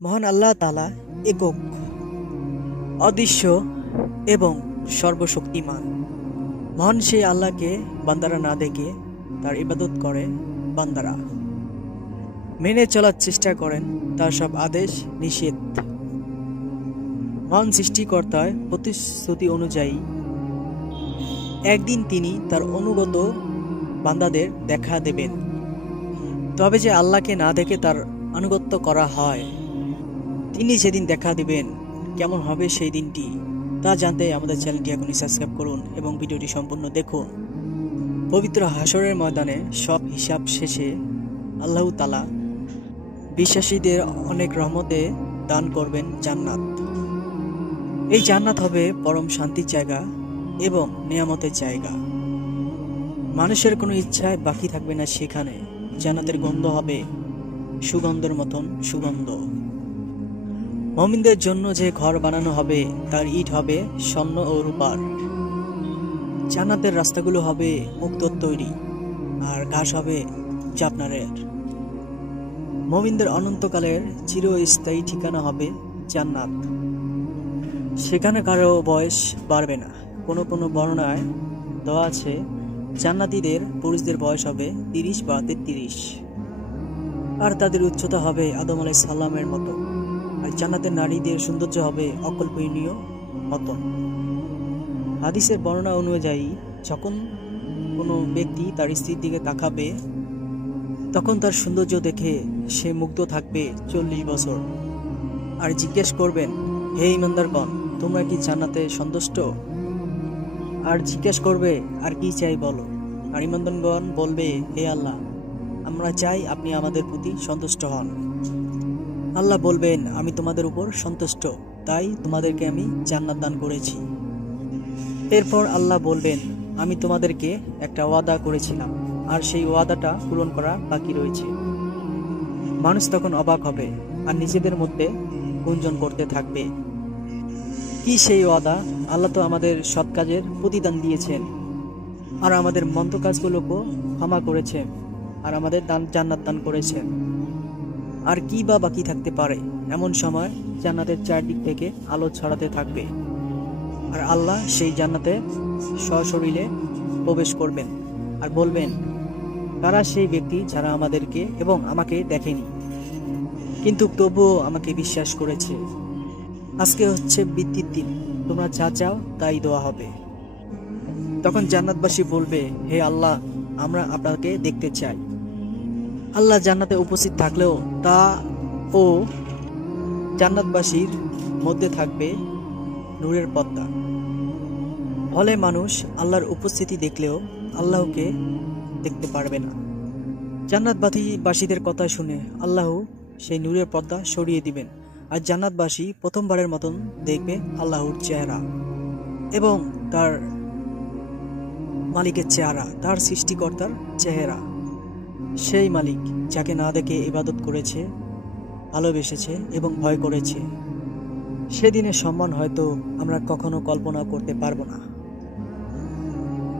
মহান আল্লাহ তাআলা একক, অদৃশ্য এবং সর্বশক্তিমান। মহান সেই আল্লাহকে বান্দারা না দেখে তার ইবাদত করে বান্দারা, মেনে চলার চেষ্টা করেন তার সব আদেশ নিষেধ। মহান সৃষ্টিকর্তার প্রতিশ্রুতি অনুযায়ী একদিন তিনি তার অনুগত বান্দাদের দেখা দেবেন। তবে যে আল্লাহকে না দেখে তার আনুগত্য করা হয়, তিনি সেদিন দেখা দিবেন। কেমন হবে সেই দিনটি তা জানতে আমাদের চ্যানেলটি এখনই সাবস্ক্রাইব করুন এবং ভিডিওটি সম্পূর্ণ দেখুন। পবিত্র হাসরের ময়দানে সব হিসাব শেষে আল্লাহ তাআলা বিশ্বাসীদের অনেক রহমতে দান করবেন জান্নাত। এই জান্নাত হবে পরম শান্তির জায়গা এবং নিয়ামতের জায়গা। মানুষের কোনো ইচ্ছায় বাকি থাকবে না সেখানে। জান্নাতের গন্ধ হবে সুগন্ধের মতন সুগন্ধ। মুমিনদের জন্য যে ঘর বানানো হবে তার ইট হবে স্বর্ণ ও রূপার। জান্নাতের রাস্তাগুলো হবে মুক্তোর তৈরি, আর ঘাস হবে জাফনানের। মুমিনদের অনন্তকালের চিরস্থায়ী ঠিকানা হবে জান্নাত। সেখানে কারো বয়স বাড়বে না। কোনো কোনো বর্ণনায় দেওয়া আছে জান্নাতীদের পুরুষদের বয়স হবে 30 বা 33, আর তাদের উচ্চতা হবে আদম আলাইহিস সালামের মতো। আর জান্নাতের নারীদের সৌন্দর্য হবে অকল্পনীয় মতো। হাদিসের বর্ণনা অনুযায়ী যখন কোনো ব্যক্তি তার স্ত্রীর দিকে তাকাবে, তখন তার সৌন্দর্য দেখে সে মুগ্ধ থাকবে 40 বছর। আর জিজ্ঞেস করবেন, হে ঈমানদারগণ, তোমরা কি জান্নাতে সন্তুষ্ট? আর জিজ্ঞেস করবে, আর কি চাই বলো। আর ঈমানদারগণ বলবে, হে আল্লাহ, আমরা চাই আপনি আমাদের প্রতি সন্তুষ্ট হন। আল্লাহ বলবেন, আমি তোমাদের উপর সন্তুষ্ট, তাই তোমাদেরকে আমি জান্নাত দান করেছি। এরপর আল্লাহ বলবেন, আমি তোমাদেরকে একটা ওয়াদা করেছিলাম, আর সেই ওয়াদাটা পূরণ করা বাকি রয়েছে। মানুষ তখন অবাক হবে আর নিজেদের মধ্যে গুঞ্জন করতে থাকবে, কি সেই ওয়াদা? আল্লাহ তো আমাদের সৎ কাজের প্রতিদান দিয়েছেন, আর আমাদের মন্দ কাজগুলোকেও ক্ষমা করেছেন, আর আমাদের জান্নাত দান করেছেন। আর কি বা বাকি থাকতে পারে? এমন সময় জান্নাতের চারদিক থেকে আলো ছড়াতে থাকবে, আর আল্লাহ সেই জান্নাতে সশরীরে প্রবেশ করবেন আর বলবেন, কারা সেই ব্যক্তি যারা আমাদেরকে এবং আমাকে দেখেনি, কিন্তু তবুও আমাকে বিশ্বাস করেছে। আজকে হচ্ছে বৃদ্ধির দিন, তোমরা যা চাও তাই দেওয়া হবে। তখন জান্নাতবাসী বলবে, হে আল্লাহ, আমরা আপনাকে দেখতে চাই। আল্লাহ জান্নাতে উপস্থিত থাকলেও তা ও জান্নাতবাসীর মধ্যে থাকবে নূরের পর্দা। ফলে মানুষ আল্লাহর উপস্থিতি দেখলেও আল্লাহকে দেখতে পারবে না। জান্নাতবাসীদের কথা শুনে আল্লাহ সেই নূরের পর্দা সরিয়ে দিবেন, আর জান্নাতবাসী প্রথমবারের মতন দেখবে আল্লাহর চেহারা এবং তার মালিকের চেহারা, তার সৃষ্টিকর্তার চেহারা। সেই মালিক যাকে না দেখে ইবাদত করেছে, ভালোবেসেছে এবং ভয় করেছে। সেদিনের সম্মান হয়তো আমরা কখনো কল্পনা করতে পারবো না।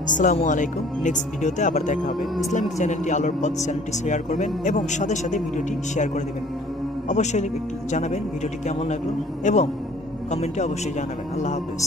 আসসালামু আলাইকুম। নেক্সট ভিডিওতে আবার দেখা হবে। ইসলামিক চ্যানেলটি আলোর পথ চ্যানেলটি শেয়ার করবেন এবং সাথে সাথে ভিডিওটি শেয়ার করে দেবেন। অবশ্যই একটু জানাবেন ভিডিওটি কেমন লাগলো এবং কমেন্টে অবশ্যই জানাবেন। আল্লাহ হাফেজ।